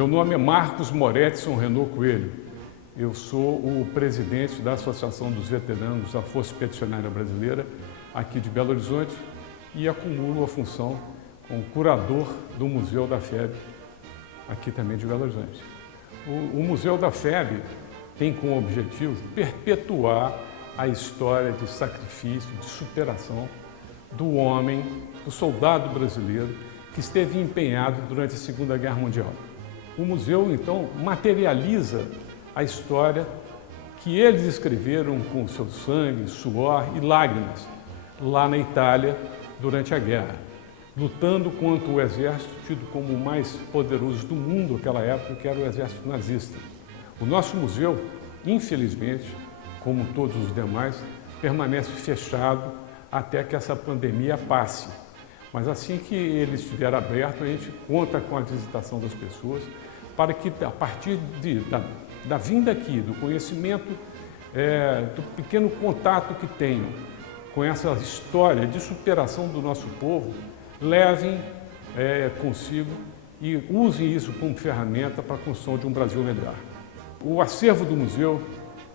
Meu nome é Marcos Moretson Renault Coelho. Eu sou o presidente da Associação dos Veteranos da Força Expedicionária Brasileira, aqui de Belo Horizonte, e acumulo a função como curador do Museu da FEB, aqui também de Belo Horizonte. O Museu da FEB tem como objetivo perpetuar a história de sacrifício, de superação do homem, do soldado brasileiro que esteve empenhado durante a Segunda Guerra Mundial. O museu, então, materializa a história que eles escreveram com seu sangue, suor e lágrimas lá na Itália durante a guerra, lutando contra o exército tido como o mais poderoso do mundo naquela época, que era o exército nazista. O nosso museu, infelizmente, como todos os demais, permanece fechado até que essa pandemia passe. Mas assim que ele estiver aberto, a gente conta com a visitação das pessoas para que, a partir da vinda aqui, do conhecimento, do pequeno contato que tenham com essa história de superação do nosso povo, levem consigo e usem isso como ferramenta para a construção de um Brasil melhor. O acervo do museu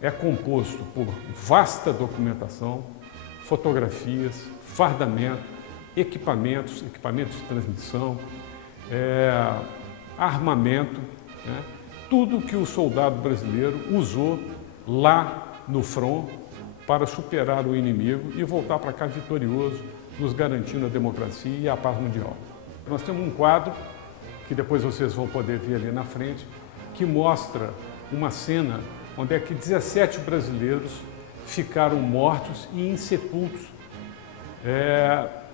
é composto por vasta documentação, fotografias, fardamento, equipamentos de transmissão, armamento, né? Tudo que o soldado brasileiro usou lá no front para superar o inimigo e voltar para cá vitorioso, nos garantindo a democracia e a paz mundial. Nós temos um quadro, que depois vocês vão poder ver ali na frente, que mostra uma cena onde é que 17 brasileiros ficaram mortos e insepultos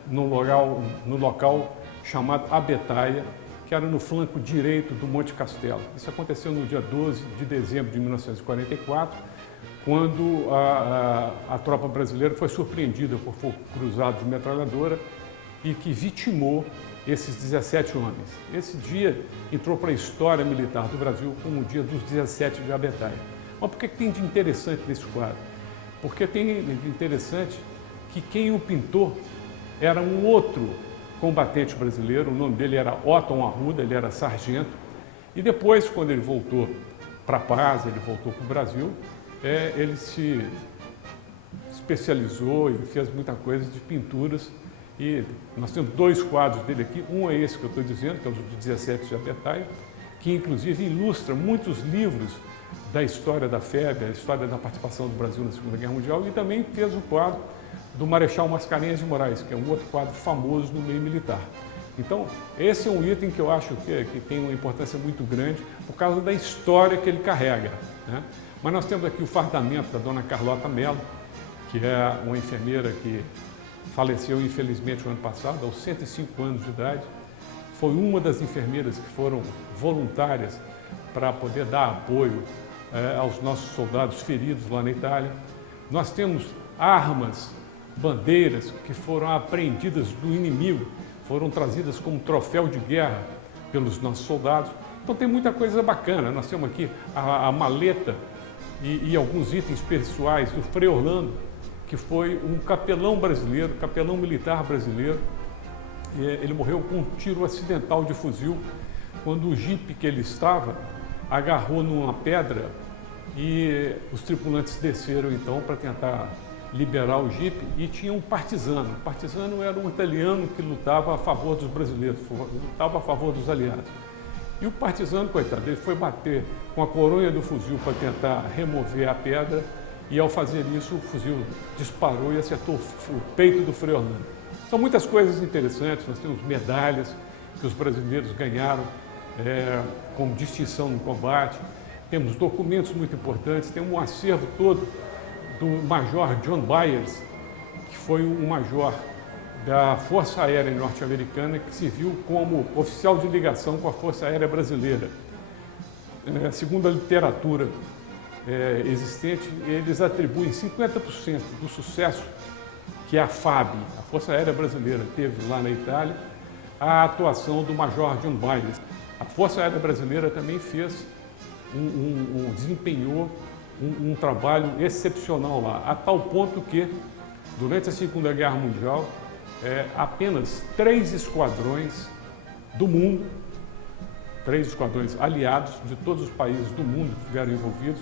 no local chamado Abetaia, que era no flanco direito do Monte Castelo. Isso aconteceu no dia 12 de dezembro de 1944, quando a tropa brasileira foi surpreendida por fogo cruzado de metralhadora e que vitimou esses 17 homens. Esse dia entrou para a história militar do Brasil como o dia dos 17 de Abetaia. Mas por que tem de interessante nesse quadro? Porque tem de interessante que quem o pintou era um outro combatente brasileiro, o nome dele era Otton Arruda, ele era sargento, e depois, quando ele voltou para a paz, ele voltou para o Brasil, ele se especializou e fez muita coisa de pinturas, e nós temos dois quadros dele aqui, um é esse que eu estou dizendo, que é o de 17 de Abetaia, que inclusive ilustra muitos livros da história da FEB, a história da participação do Brasil na Segunda Guerra Mundial, e também fez o quadro do Marechal Mascarenhas de Moraes, que é um outro quadro famoso no meio militar. Então, esse é um item que eu acho que tem uma importância muito grande por causa da história que ele carrega, né? Mas nós temos aqui o fardamento da dona Carlota Mello, que é uma enfermeira que faleceu, infelizmente, no ano passado, aos 105 anos de idade. Foi uma das enfermeiras que foram voluntárias para poder dar apoio aos nossos soldados feridos lá na Itália. Nós temos armas, bandeiras que foram apreendidas do inimigo, foram trazidas como troféu de guerra pelos nossos soldados. Então tem muita coisa bacana. Nós temos aqui a maleta e alguns itens pessoais do Frei Orlando, que foi um capelão brasileiro, capelão militar brasileiro. Ele morreu com um tiro acidental de fuzil, quando o jipe que ele estava agarrou numa pedra e os tripulantes desceram então para tentar liberar o jipe, e tinha um partisano. O partisano era um italiano que lutava a favor dos brasileiros, lutava a favor dos aliados. E o partisano, coitado, ele foi bater com a coronha do fuzil para tentar remover a pedra, e ao fazer isso o fuzil disparou e acertou o peito do Frei Orlando. São muitas coisas interessantes. Nós temos medalhas que os brasileiros ganharam com distinção no combate, temos documentos muito importantes, tem um acervo todo do Major John Byers, que foi um major da Força Aérea Norte-Americana que serviu como oficial de ligação com a Força Aérea Brasileira. Segundo a literatura existente, eles atribuem 50% do sucesso que a FAB, a Força Aérea Brasileira, teve lá na Itália, à atuação do Major John Byers. A Força Aérea Brasileira também fez desempenhou um trabalho excepcional lá, a tal ponto que, durante a Segunda Guerra Mundial, apenas 3 esquadrões do mundo 3 esquadrões aliados de todos os países do mundo que estiveram envolvidos,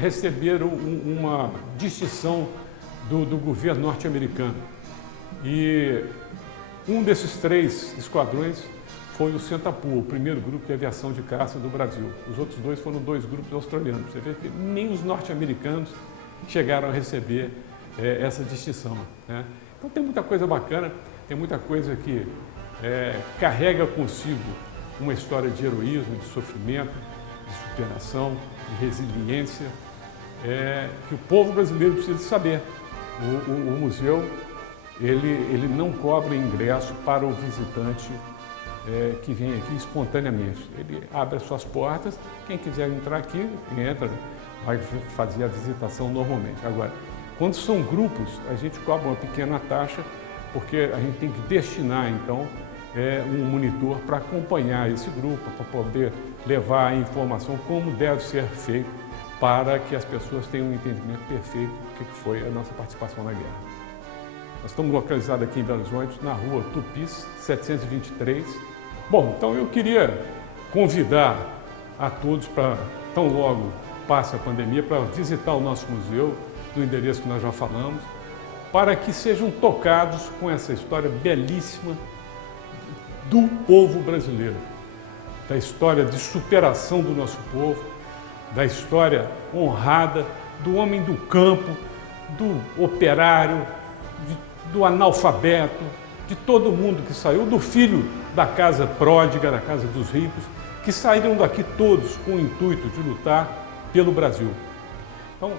receberam uma distinção do governo norte-americano. E um desses 3 esquadrões foi o Centapu, o primeiro grupo de aviação de caça do Brasil. Os outros 2 foram 2 grupos australianos. Você vê que nem os norte-americanos chegaram a receber essa distinção, né? Então tem muita coisa bacana, tem muita coisa que carrega consigo uma história de heroísmo, de sofrimento, de superação, de resiliência, que o povo brasileiro precisa saber. O museu, ele não cobra ingresso para o visitante que vem aqui espontaneamente. Ele abre as suas portas, quem quiser entrar aqui, entra, vai fazer a visitação normalmente. Agora, quando são grupos, a gente cobra uma pequena taxa, porque a gente tem que destinar, então, um monitor para acompanhar esse grupo, para poder levar a informação como deve ser feito para que as pessoas tenham um entendimento perfeito do que foi a nossa participação na guerra. Nós estamos localizados aqui em Belo Horizonte, na rua Tupis, 723. Bom, então eu queria convidar a todos para, tão logo passe a pandemia, para visitar o nosso museu, no endereço que nós já falamos, para que sejam tocados com essa história belíssima do povo brasileiro, da história de superação do nosso povo, da história honrada do homem do campo, do operário, do analfabeto, de todo mundo que saiu, do filho da casa pródiga, da casa dos ricos, que saíram daqui todos com o intuito de lutar pelo Brasil. Então,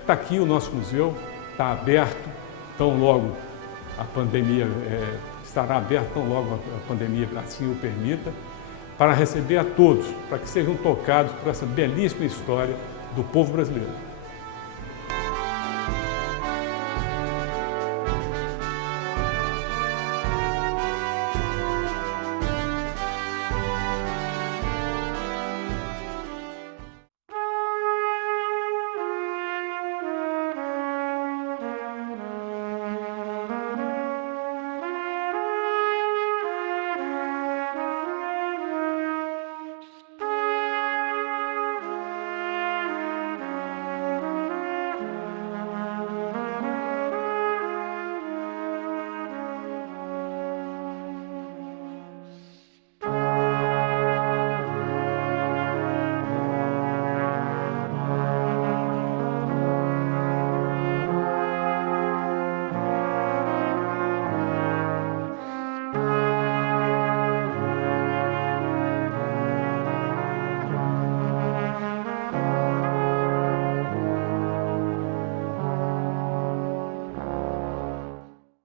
está aqui o nosso museu, está aberto, tão logo a pandemia estará aberto, tão logo a pandemia assim o permita, para receber a todos, para que sejam tocados por essa belíssima história do povo brasileiro.